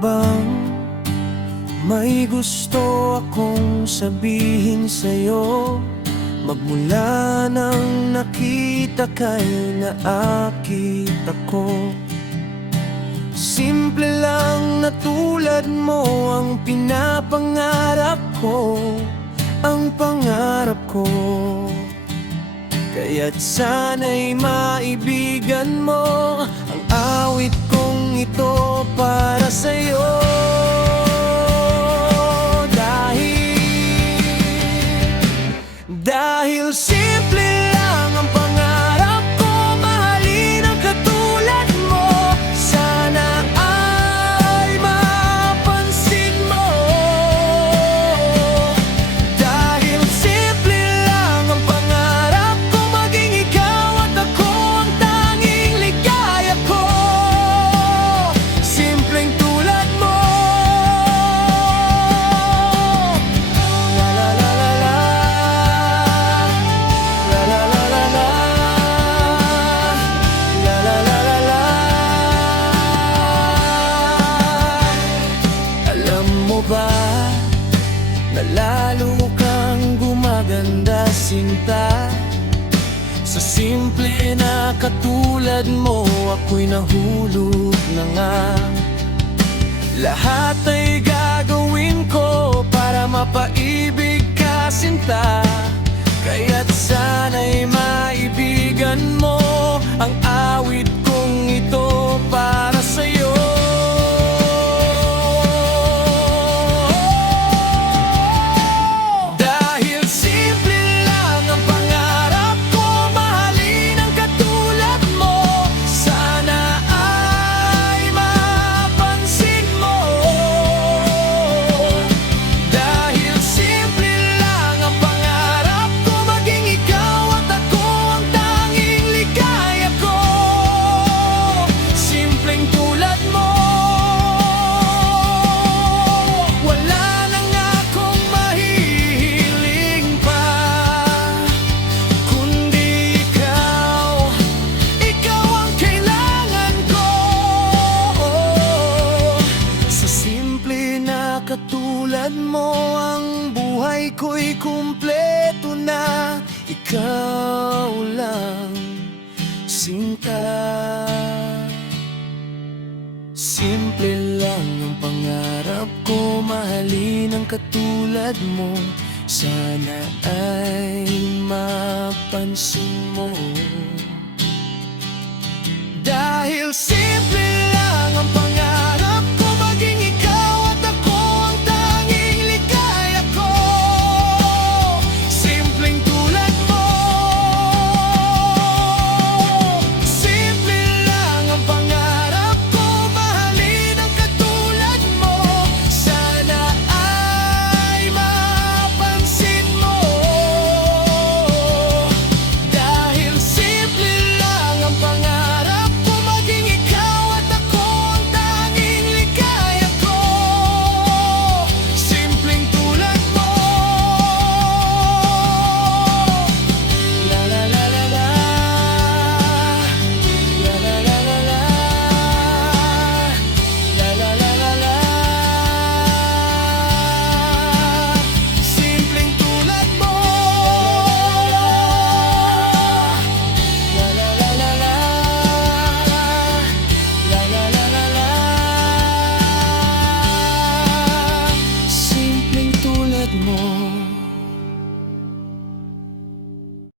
bang may gusto akong sabihin sa'yo? Magmula nang nakita kayo na akit ako. Simple lang na tulad mo ang pinapangarap ko, ang pangarap ko. Kaya't sana'y maibigan mo ang awit kong ito para sa'yo. Dahil simple lang ang pangarap ko, mahalin ang katulad mo. Sana ay mapansin mo. Dahil simple lang ang pangarap ko, maging ikaw at ako ang tanging ligaya ko. Simpleng tulad mo. Lalo kang gumaganda, sinta. Sa simple na katulad mo, ako'y nahulog na nga. Lahat ay gagawin ko para mapaibig ka, sinta. Kaya't sana'y maibigan mo ang awit kong ito para sa'yo. Katulad mo ang buhay ko'y kumpleto na. Ikaw lang, sinta. Simple lang ang pangarap ko, mahalin ang katulad mo. Sana ay mapansin mo. Dahil simple lang ang pangarap